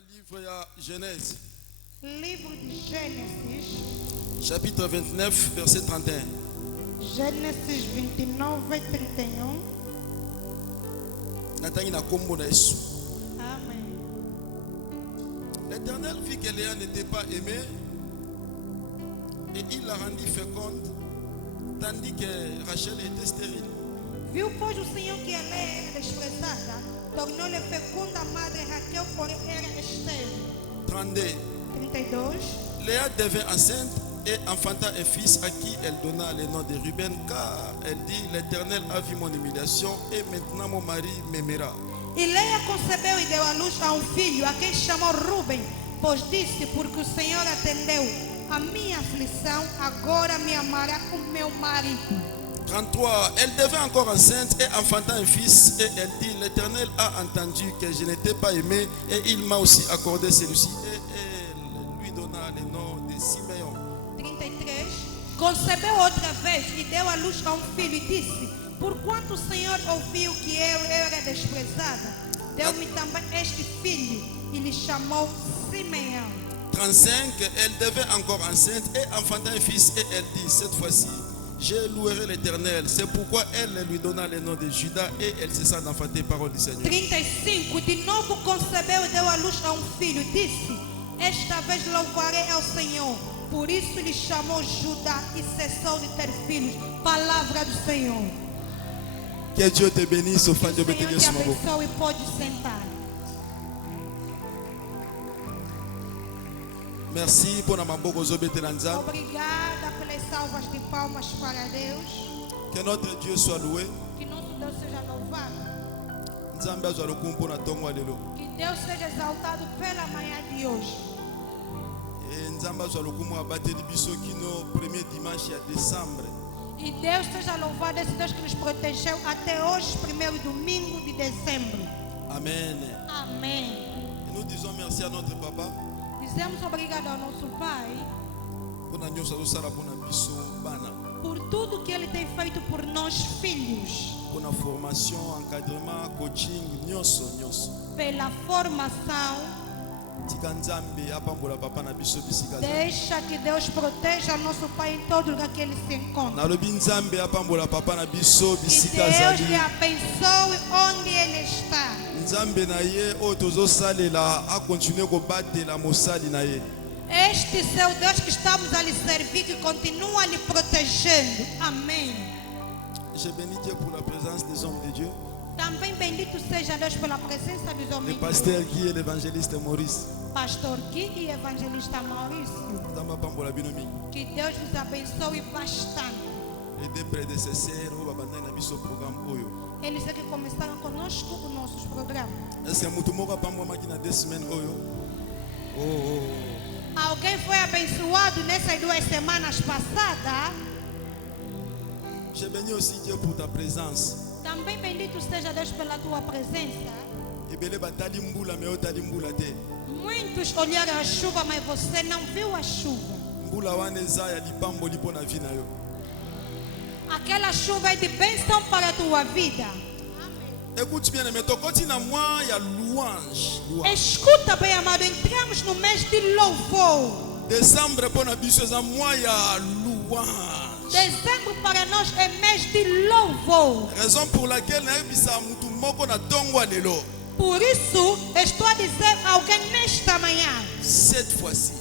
livre ya Genèse. Livro de Gênesis, Chapitre 29, verset 31. Gênesis 29 et 31. Natangi na kombo na Yesu. Amen. L'Éternel vit que Léa n'était pas aimée et il la rendit féconde, tandis que Rachel était stérile. Viu, pois, o Senhor que ela era desprezada, tornou-lhe fecunda a madre Raquel, porém era estéril. 32. 32. Léa devint enceinte et enfanta un fils à qui elle donna le nom de Ruben, car elle dit: l'Éternel a vu mon humiliation et maintenant mon mari m'aimera. E Leia concebeu e deu à luz a filho, a quem chamou Ruben, pois disse: porque o Senhor atendeu a minha aflição, agora me amará o meu marido. 33. Elle devint encore enceinte et enfanta un fils et elle dit: l'Éternel a entendu que je n'étais pas aimée et il m'a aussi accordé celui-ci. Et elle lui donna le nom de Siméon. 33. Concebeu outra vez e deu à luz a filho e disse: porquanto o Senhor ouviu que eu era desprezada, deu-me também este filho e lhe chamou Simeão. 35. Elle devint encore enceinte et enfanta un fils et elle dit: cette fois-ci je louerai l'Éternel. C'est pourquoi elle lui donna le nom de Judas et elle cessa d'enfanter parole du Seigneur. 35. De novo concebeu e deu à luz a filho e disse: esta vez louvarei ao Senhor. Por isso lhe chamou Judá e cessou de ter filhos. Palavra do Senhor. Que Dieu te bénisse au fin de O Senhor te bénédiction. abençoe e pode sentar. Merci pour la maboko zobetelanza. Obrigada pelas salvas de palmas para Deus. Que notre Dieu soit loué. Que nosso Deus seja louvado. Nzambe azwa lokumpo na tongo lelo. Que Deus seja exaltado pela manhã de hoje. Et Nzambe azwa lokumpo abateli biso kino premier dimanche ya décembre. E Deus seja louvado, esse Deus que nos protegeu até hoje, primeiro domingo de dezembro. Amen. Amém. Et nous disons merci à notre papa Dizemos obrigado ao nosso Pai pour na nyonso azosala pour na biso bana. por tudo que Ele tem feito por nós filhos. Pour na formation, encadrement, coaching, nyonso. Pela formação. Tika Nzambe apambola papa na biso bisika. Deixa que Deus proteja nosso Pai em todo lugar que Ele se encontra. Nalobi Nzambe apambola papa na biso Que bisika Deus zali. lhe abençoe onde Ele está. Nzambe na ye oyo tozosalela a continuer kobatela mosali na ye. Este seu Deus que estamos a lhe servir, que continua lhe protegendo. Amém. Je bénis Dieu pour la présence des hommes de Dieu. Também bendito seja Deus pela presença dos Le homens de pasteur Deus. Guy et l'évangéliste Maurice. Pastor Gui e evangelista Maurício. Nzambe apambola bino mingi. Que Deus vos abençoe bastante. Les deux prédécesseurs oyo babandaki na biso programme oyo. Eles é que começaram conosco os nossos programas. Est-ce que mutu moko apambwamaki na 2 semaines oyo? Oh. Alguém foi abençoado nessas 2 semanas passadas? Je bénis aussi Dieu pour ta présence. Também bendito seja Deus pela tua presença. Ebele batali mbula me otali mbula te. Muitos olharam a chuva, mas você não viu a chuva. Mbula wana eza ya lipamboli mpo na vi na yo. Aquela chuva é de bênção para a tua vida. Écoute bien, mais tokoti na mwa ya louange. Escuta bem, amado, entramos no mês de louvor. Décembre mpo na biso eza mwa ya louange. Dezembro para nós é mês de louvor. Raison pour laquelle nayebisa mutu moko na tongo ya lelo. Por isso, estou a dizer a alguém nesta manhã. Cette fois-ci,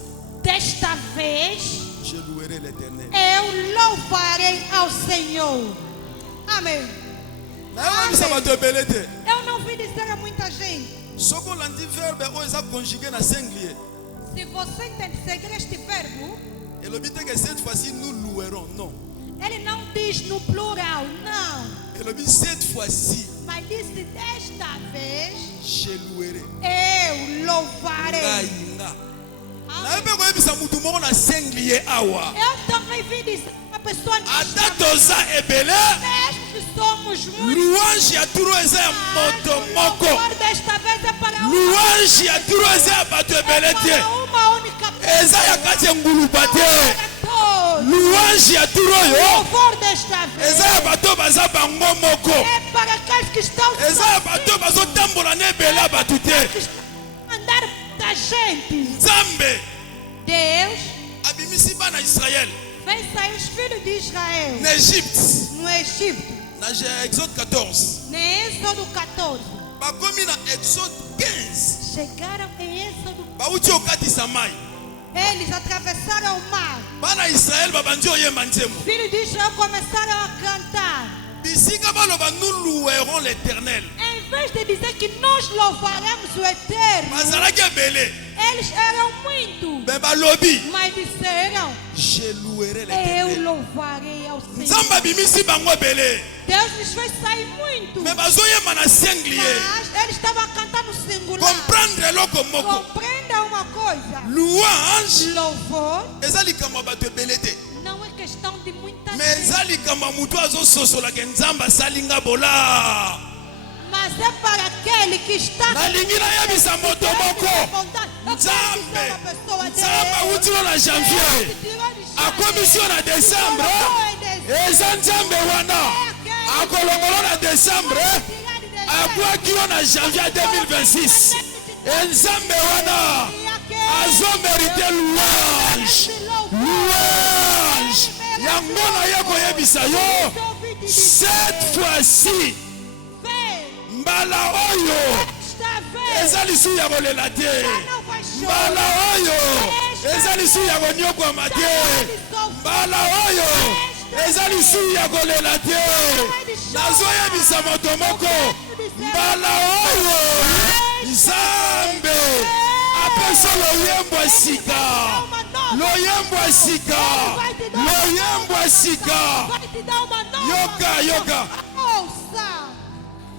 Desta vez, je louerai l'Éternel. eu louvarei ao Senhor. Amém. Nayebisa bato ebele te. Eu não vi dizer a muita gente. Soko olandi verbe oyo eza conjugué na singulier. Se você entende seguir este verbo, Elobi te que cette fois-ci nous louerons. Non. ele não diz no plural, não. Elobi cette fois-ci, Mas disse desta vez, je louerai. eu louvarei. Ngai nga. Nayebi koyebisa mutu moko na singulier awa. Eu também vi dizer a pessoa Ata toza ebele, mesmo que somos muitos. louange ya turo eza ya moto moko. Louvor desta vez é para Louange ya turo eza ya bato ebele te. uma única pessoa. Eza ya kati ya nguluba te. Para todos. Louange ya turo oyo Louvor desta vez eza ya bato baza bango moko. é para aqueles que estão Eza ya bato bazotambola na ebele ya bato te. que andar da gente. Nzambe Deus abimisi bana Israël fez sair os filhos de Israel na Égypte no Egito. na Exode 14. No Êxodo 14. Bakomi na Exode 15. Chegaram em Êxodo. Bauti okatisa mai. Eles atravessaram o mar. Bana Israël babandi oyemba nzembo. Os filhos de Israel começaram a cantar. Bisika baloba nous louerons l'Éternel. Em vez de dizer que nós louvaremos o Eterno, Bazalaki ebele. eles eram muito. Ben balobi. Mas disseram: Je louerai eu l'Éternel. louvarei ao Senhor. Nzamba bimisi bango ebele. Deus lhes fez sair muito. Mais bazoyemba na singulier. Mas eles estavam a cantar no singular. Comprendre eloko moko. Compreenda uma coisa: Louange louvor eza likambo ya bato ebele te. não é questão de muita Mais gente, eza likambo ya moto azososolaka nzambe asalinga bola. mas é para aquele que está Nalingi nayebisa moto moko. Nzambe awuti yo na janvier akomisi yo na décembre. Eza nzambe wana akolongolo na décembre abwaki yo na janvier 2026. Nzambe wana azomérite louange. Louange yango naye koyebisa yo cette fois-ci mbala oyo eza lisu ya kolela te. Mbala oyo eza lisu ya konyokwama te. Mbala oyo eza lisu ya kolela te. Nazoyebisa moto moko mbala oyo Nzambe apesa loyembo ya sika. Loyembo ya sika. Loyembo ya sika. Yoka yoka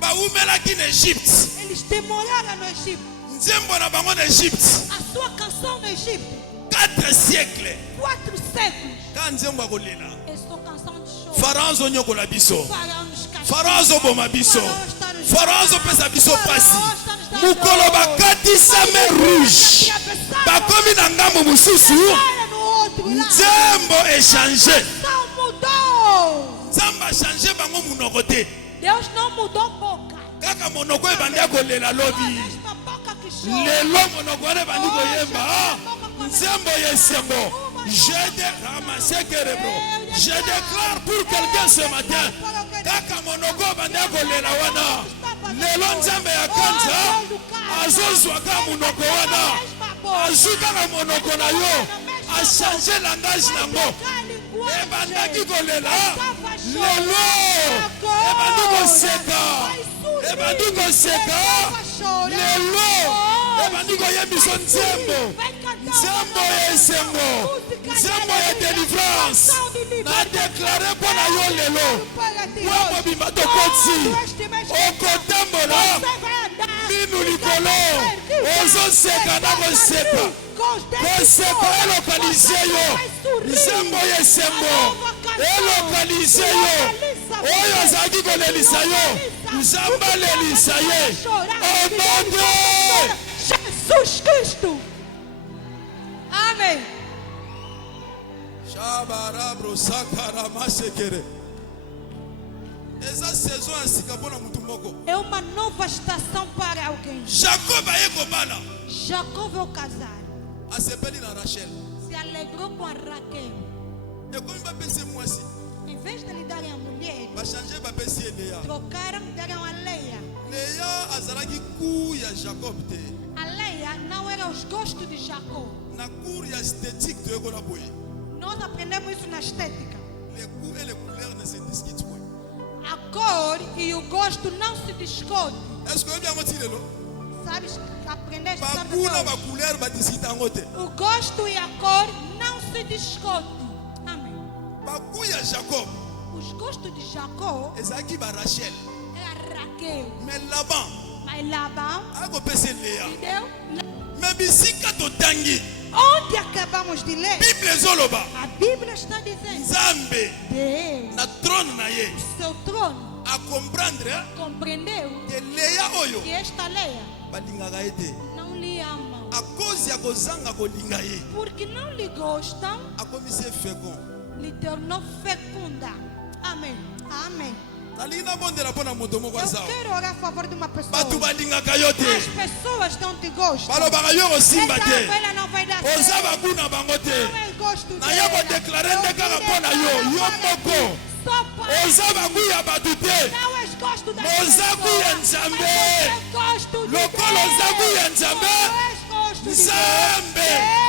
baumelaki na Égypte. Eles demoraram no Egito. Nzembo na bango na Égypte A sua canção no Egito, 4 siècles 4 séculos. ka nzembo akolela. É sua canção de choro. Faraon azonyokola biso. Faraó nos castiga. Faraon azoboma biso. Faraon azopesa biso pasi. Mukolo Mukolo bakatisa mer rouge. Bakomi na ngambo mosusu. no outro lado. Nzembo echange. Não mudou. Nzambe achange bango munoko te. Deus não mudou boca. Kaka monoko ebandi akolela A lobi. mesma boca que chora. Lelo monoko wana ebandi koyemba. Nzembo yesembo. Je déclare pour quelqu'un ce matin. Kaka monoko ebandi akolela wana. Lelo nzambe ya kanza azozwaka monoko wana. Azukaka monoko na yo. Achange langage nango. Ebandaki kolela. Lelo ebandi koseka. Ebandi koseka. Lelo ebandi koyembiso nzembo. Nzembo ya esengo. Nzembo ya délivrance. Na déclare mpo na yo lelo. Wa mobimba tokoti. Okotambola. Minu likolo. Ozoseka na koseka. Koseka elokalize yo. Nzembo ya esengo. Elokalize yo. Oyo azalaki kolelisa yo. Nzambe alelisa ye. Au nom de Jesus Cristo. Amém. Shabarabro sakarama sekere. Eza saison ya sika mpona mutu moko. É uma nova estação para alguém. Jacob aye kobala. Jacob veio casar. Asepeli na Rachel. Se alegrou com a Raquel. Ekomi bapesi mwasi. Em vez de lhe darem a mulher, Bachange bapesi ye Lea. trocaram e deram a Leia. Lea azalaki ku ya Jacob te. A Leia não era os gostos de Jacó. Na cour ya esthétique toyekola boye. Nós aprendemos isso na estética. Les goûts et les couleurs ne se discutent point. A cor e o gosto não se discutem. Est-ce que oyebi yango ti lelo? Sabes, aprendeste sabe Bagoût na Deus. bacouleur badiscute yango te. O gosto e a cor não se discutem. Amém. Bagoût ya Jacob Os gostos de Jacó ezalaki ba Rachel. era Raquel. Mais Laban Mas Labão akopesa Lea. lhe deu. Mais bisika totangi. Onde acabamos de ler? Bible ezoloba. A Bíblia está dizendo: Nzambe Deus, na trône na ye seu trono, a comprendre compreendeu que Lea oyo que esta Leia balingaka ye te. não lhe ama. A cause ya kozanga kolinga ye Porque não lhe gostam, akomisi ye fécond. lhe tornou fecunda. Amém. Amém. nalingi nabondela mpo na moto moko Eu azawa quero orar a favor de uma pessoa. bato balingaka yo As te pessoas não te gostam. balobaka yo kosimba Essa te ovelha não vai dar oza certo. baku na bango te Não é gosto naya dela. kodeklare Eu nde kaka mpo na yo declaro yo para moko ti, só para oza baku ya bato te não és gosto das Moza pessoas, kuya mas Nzambe. você é gosto de Lokolo Deus. oza kuya Nzambe. Não és gosto de Nzambe. Deus.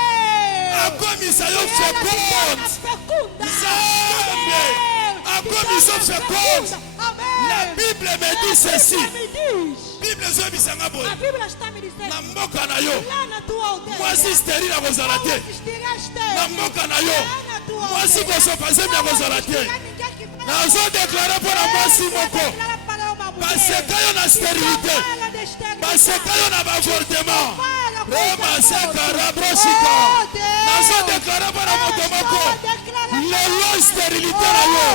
akomisa yo Ela te torna féconde fecunda. Nzambe. Deus te Akomiso torna féconde. fecunda. Amém. La Bible me dit A ceci Bíblia me diz. Bible ezobisanga boye A Bíblia está me dizendo. na mboka na yo Lá na tua aldeia. mwasi sterile akozala te na mboka na yo mwasi kosopa nzembe akozala te nazodeklare mpo na mwasi moko baseka yo na sterilité baseka yo na bavortement remasekarabrosika nazodeklare mpo na moto moko lelo sterilité na yo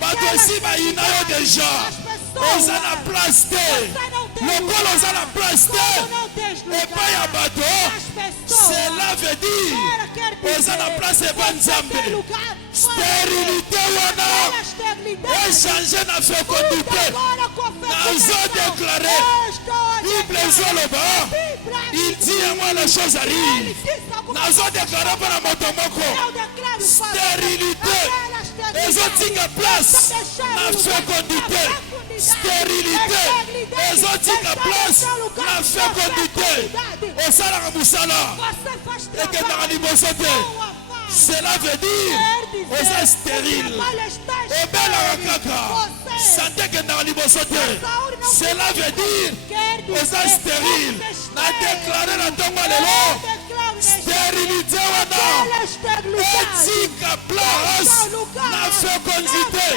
bato esi bayina yo deja oza na place te lokolo oza na place te epai ya bato cela veut dire oza na place epa nzambe sterilité wana echange na fécondité nazodeklare bible ezoloba il dit yango les choses arrivent nazodeklare mpo na moto moko sterilité ezotinga place na fécondité sterilité ezotika place na fécondité osalaka mosala ekendaka liboso te cela veut dire oza stérile obelaka kaka sante ekendaka liboso te cela veut dire oza stérile nadeklare na ntongo lelo stérilité wana etika place na fécondité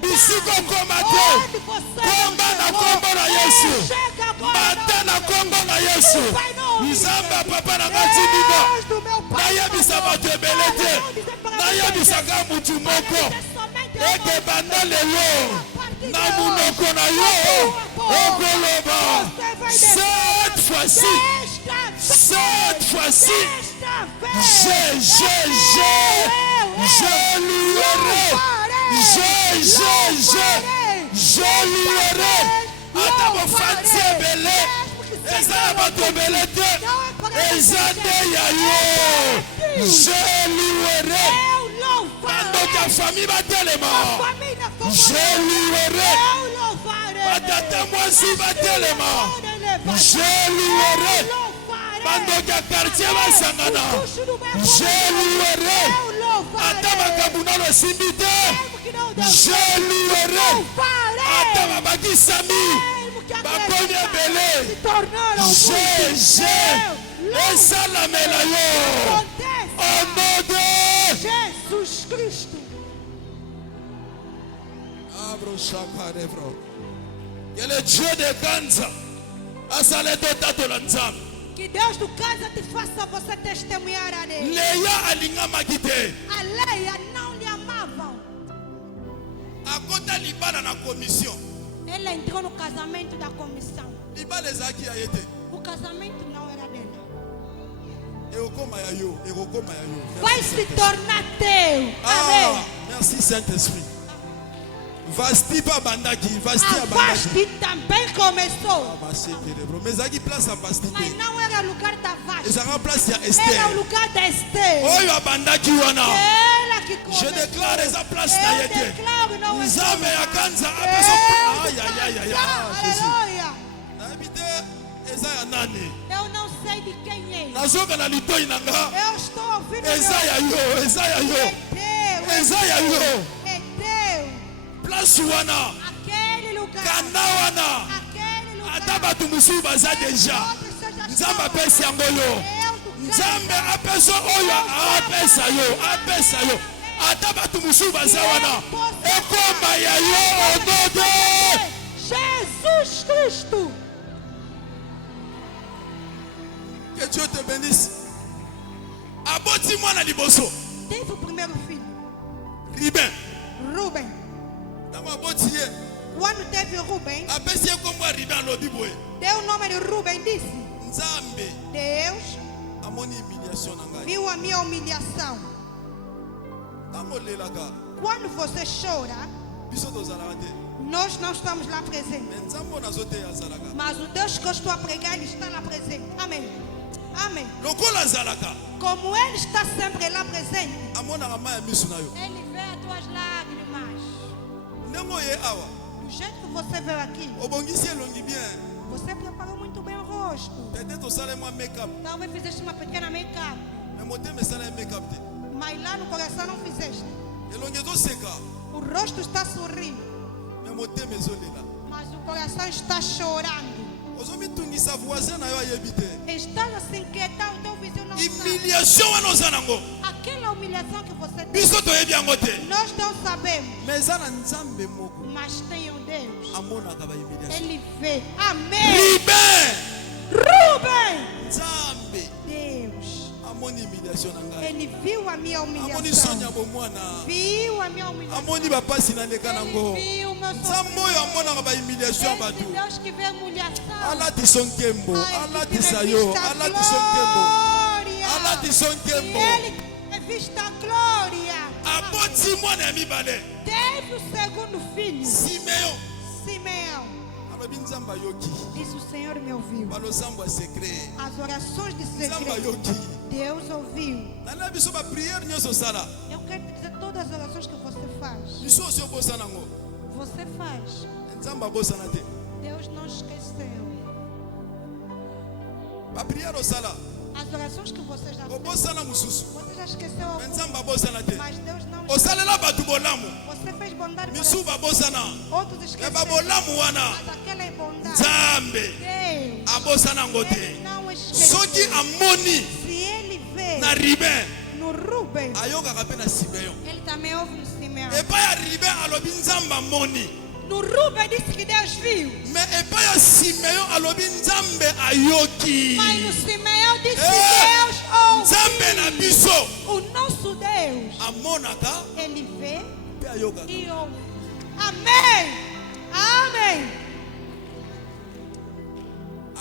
bisika okoma te komba na kombo na yesu mata na kombo na yesu nzambe papa na ngati bino nayebisa bato ebele te nayebisaka mutu moko eke banda lelo na munoko na yo okoloba cette fois-ci je louerai je louerai ata bofandi ebele eza na bato ebele te eza nde ya yo je louerai bandoki ya famille batelema je louerai batata mwasi batelema je louerai bandoki ya quartier basangana je louerai ata makambo nano esimbi te je louerai ata babakisami bakomi ebele esalamela yo au nom de Jesus Cristo. que le Dieu de Kanza asale totatola nzambe Que Deus do casa te faça você testemunhar a Deus. leya alingamaki te A Leia não lhe amavam. akota libala na commission Ela entrou no casamento da comissão. libala ezalaki ya ye te O casamento não era dela. ekokoma ya yo ekokoma ya yo Vai se tornar teu. Amém. merci Saint-Esprit vasti pa bandaki vasti A abandaki Vasti também começou. mais ezalaki place ya vasti Mas te não era lugar da Vasti. ezalaka place ya Era o Esther lugar da Esther. oyo abandaki wana Ela que je começou. déclare eza place na ye Eu te declaro não é nzambe ya kanza Deus apeso do ayayayaya casa. jésus Aleluia. nayebi te eza ya nani Eu não sei de quem é. nazoka na litoi na nga Eu estou ouvindo. eza ya yo eza ya yo É teu. eza ya yo É teu. place wana Aquele lugar. kanda wana Aquele lugar. ata bato mosusu baza deja nzambe apesi yango yo nzambe apesa oyo apesa yo ata bato mosusu baza wana ekoma ya yo onodo Jesus Cristo. que Dieu te bénisse aboti mwana liboso Teve o primeiro filho, Ruben Ruben. ntango aboti ye Quando teve Ruben, apesi ye kombo ya Ruben alobi boye deu o nome de Ruben, disse: nzambe Deus amoni humiliation na ngai viu a minha humilhação. ntango olelaka Quando você chora, biso tozalaka te Nós não estamos lá presentes. Mais nzambe oyo nazoteya azalaka. Mas o Deus que eu estou a pregar, Ele está lá presente. Amém. Amém. Lokola azalaka. Como Ele está sempre lá presente, Amonaka mai ya miso na yo. Ele vê as tuas lágrimas. Ndenge oye awa. Do jeito que você veio aqui, Obongisi elongi bien. você preparou muito bem o rosto. Peut-être osala mwa make-up. Talvez fizeste uma pequena make-up, Mais motema esala ye make-up te. mas lá no coração não fizeste. Elongi ezoseka. O rosto está sorrindo, Mais motema ezolela. mas o coração está chorando. Ozomitungisa voisin na yo ayebi te. Estás a se inquietar, o teu vizinho não sabe. Humiliation wana oza nango. Aquela humilhação que você tem, Biso toyebi yango te. nós não sabemos, Mais eza na nzambe moko. mas tem um Deus. Amonaka ba humiliation. Ele vê. Amém. Rubin. Rubem. Nzambe. Deus. Amoni humiliation na ngai. Ele viu a minha Amoni humilhação. sonya bomwana. Viu a minha humilhação. Amoni bapasi na leka nango. Ele viu o meu Nzambe oyo amonaka ba humiliation ya Esse bato. Deus que vê a humilhação. Alatisa nkembo. Ai, Alatisa que yo. revista Alatisa nkembo. glória. Alatisa E nkembo. ele revista a glória. Aboti mwana ya mibale. Teve o segundo filho, Simeon. Simeão. Alobi nzambe ayoki. Disse: o Senhor me ouviu. Balosambo ya secret. As orações de Nzambe segredo, ayoki. Deus ouviu. Nala biso ba prière nyonso osala. Eu quero te dizer todas as orações que você faz. Biso osi obosana ngo. Você faz. Nzambe abosana te. Deus não esqueceu. Ba prière osala. As orações que você já fez, Obosana mususu. você já esqueceu Mais algumas, nzambe abosana te. mas Deus não. Osalela bato bolamu. Você fez bondade para Misu babosana. outros Me esqueceram. babolamu wana. Mas aquela é bondade. Nzambe Deus, abosana ngo te. Ele não esqueceu. Soki amoni Se Ele vê na Rubin, no Rubem, ayokaka mpe na Simeon. Ele também ouve no Simeão. Epai ya Rubin alobi nzambe amoni. No Rubem disse que Deus viu. Mais epai ya Simeon alobi nzambe ayoki. Mas no Simeão disse Eh, que Deus Nzambe na ouve. biso O nosso Deus, amonaka Ele vê mpe ayokaka. e ouve. Amém. Amém.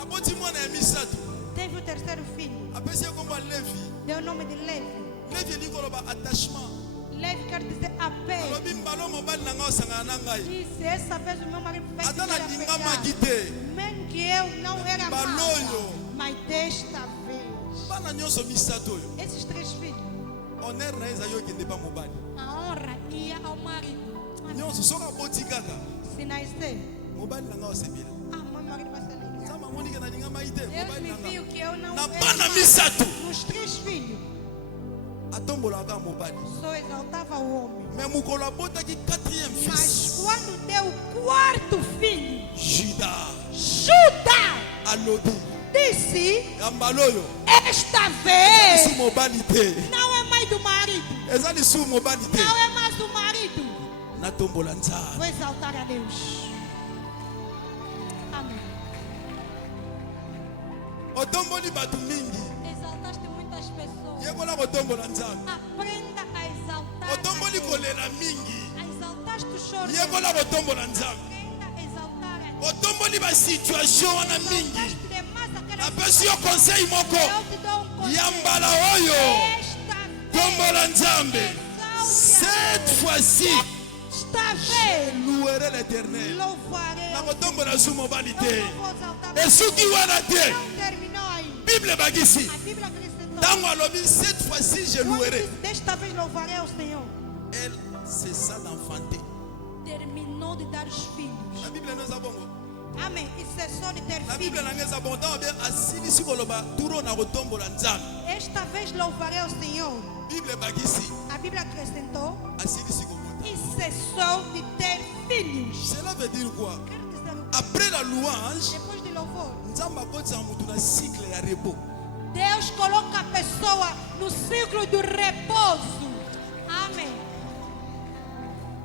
Aboti mwana ya misato. Teve o terceiro filho. Apesi ye kombo ya Levi. Deu o nome de Levi. Levi elingi koloba attachement. Levi quer dizer apego. Alobi mbala mobali na ngai osangana na ngai. Disse, essa vez o meu marido vai Ata me nalingamaki apegar. te. Mesmo que eu não era Baloyo. amada. Mas desta vez, Bana nyonso misato oyo. esses três filhos, Honneur na ye ezali okende pa mobali. a honra ia ao marido. Nyonso soki aboti kaka. Se nascer, Mobali na ngai osepela. meu marido vai se alegrar. Nzambe amoni ke nalingamaki te. Deus Mobali me na ngai. viu que eu não Na era bana amada. misato. Nos três filhos, Atombolaka mobali. só exaltava o homem. Mais mokolo abotaki 4e Mas fils. quando deu o quarto filho, Juda. Judá Alobi. disse: Yambala oyo. esta Eza vez lisu mobali te. não é mais do marido, Eza lisu mobali te. não é mais do marido. Natombola nzambe. Vou exaltar a Deus. Amém. Otomboli bato mingi. Exaltaste muitas pessoas. Yekola kotombola nzambe. Aprenda a exaltar a Otomboli Deus. kolela mingi. Exaltaste o choro. Yekola kotombola nzambe. Aprenda a exaltar a Deus. Otomboli basituation wana mingi. Exaltaste demais aquela Apesi yo conseil moko. Eu te dou conselho. Ya mbala oyo. Esta Tombola nzambe. vez, Cette fois-ci, esta vez, louerai l'éternel. louvarei. Nakotombola su mobali Eu te. não vou exaltar. Esuki wana te. Não terminou aí. Bible bakisi. A Bíblia acrescentou. Ntango alobi cette fois-ci je Quando louerai. diz, desta vez louvarei ao Senhor. Elle cessa d'enfanter. Terminou de dar os filhos. Na Bible no eza bongo. Amém. E cessou de ter Na filhos. Bible nanga eza bongo. Ntango bien asilisi koloba turo na kotombola nzambe. Esta vez louvarei ao Senhor. Bible bakisi. A Bíblia acrescentou. Asilisi kobota. E cessou de ter filhos. Cela veut dire quoi? Quer dizer o quê? Après la louange, Depois de louvor, nzambe akotisaka motu na cycle ya repos. Deus coloca a pessoa no ciclo do repouso. Amém.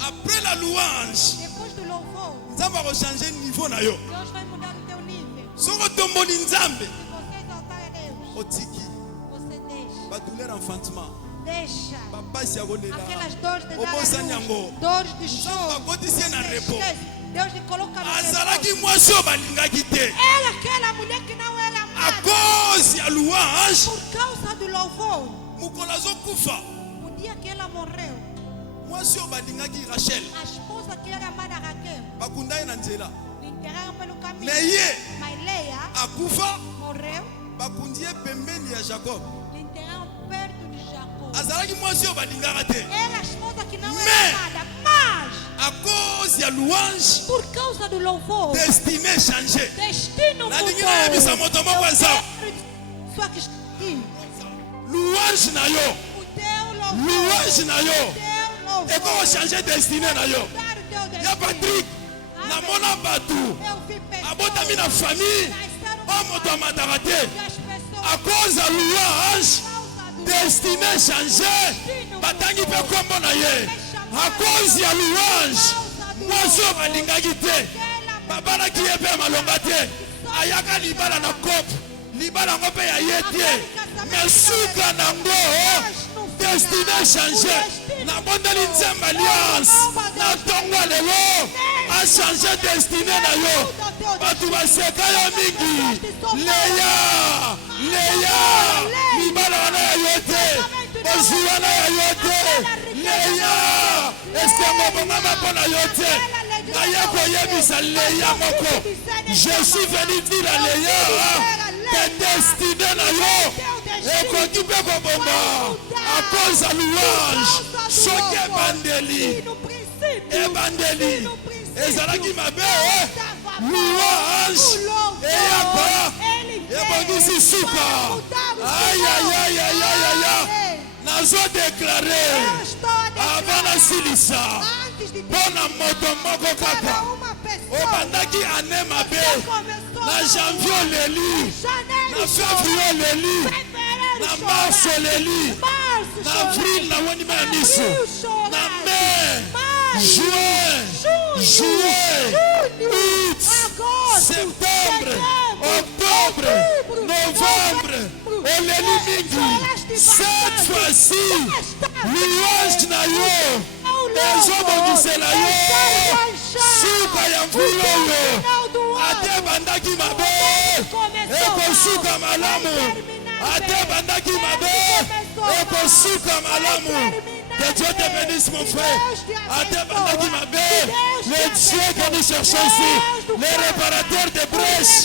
Après la louange, Depois do louvor, nzambe akochange niveau na yo. Deus vai mudar o teu nível. Soki otomboli nzambe, Se você exaltar a Deus, otiki você deixa. badouleur enfantement, Deixa bapasi ya kolela, aquelas dores de dar obosani à yango. luz, dores de Nzambe choro. akotisi ye na Você repos. esquece. Deus lhe coloca no Azalaki repouso. mwasi oyo balingaki te. Era aquela mulher que não era À amada. cause ya louange, Por causa do louvor, mokolo azokufa. o dia que ela morreu, mwasi oyo balingaki Rachel A esposa que era amada Raquel. bakundai na nzela Enterraram pelo caminho. mais ye Mas Leia akufa morreu. bakundi ye pembeni ya Jacob Enterraram perto de Jacó. azalaki mwasi oyo balingaka te Era a esposa que não Mais- era amada. Mas, à cause ya louange por causa do louvor, destinée changé destino nalingi nayebisa moto moko eza Sua que sim. louange na yo O teu louvor. louange na yo O teu louvor. ekokochange destiné na yo Mudar o teu ya destino. Patrick namona bato Eu vi pessoas abotami na famille oyo moto amataka te que as pessoas à cause ya louange por causa do destiné changé batangi mpe kombo na ye à cause ya louange mwasi oyo balingaki te babalaki ye mpe malonga te ayaka libala na kope libala yango mpe ya ye te mais suka nango destiné changé nabondeli nzembe alliance na ntongo lelo achange destiné na yo bato baseka yo mingi leya libala wana ya yo te ozwi wana ya yo te leya eske mobongama mpo na yo te naye koyebisa leya moko je suis venu dire à leya ke destiné na yo ekoki mpe kobomba à cause ya louange soki ebandeli ezalaki mabe louange eyaka ebongisi suka ayayayayaya nazodeklare avant nasilisa mpo na moto moko kaka obandaki ane mabe na janvier oleli na février oleli na mars oleli na avril nawonima ya miso na mai juin août septembre octobre novembre oleli mingi cette fois-ci louange na yo ezobongisela yo suka ya mvula oyo ate ebandaki mabe ekosuka malamu ate ebandaki mabe ekosuka malamu. Que Dieu te bénisse mon frère. Ate ebandaki mabe le Dieu que nous cherchons ici le réparateur de brèches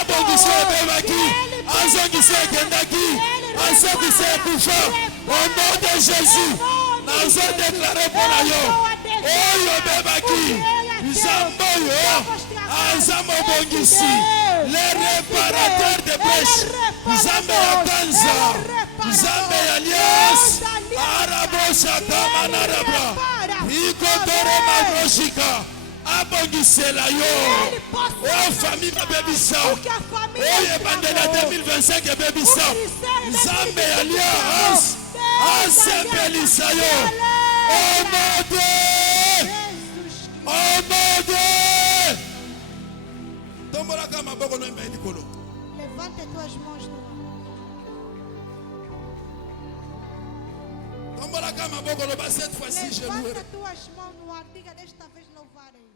abongisi ebebaki azongisi ekendaki asokisi ekufa au nom de Jésus nazodéclare mpo na yo oyo obebaki nzambe oyo aza mobongisi le réparateur de brèches nzambe ya kanza nzambe ya alliance araboshakamanarabra ikotore magroshika abongisela yo oyo famille babebisa oyo ebandeli ya 2025 ebebisa nzambe ya alliance asepelisa yo omode tombolaka maboko no emba likolo. Levante tuas mãos no tombolaka maboko no ba cette fois-ci je louerai. Levanta tuas mãos no ar, diga desta vez louvarei.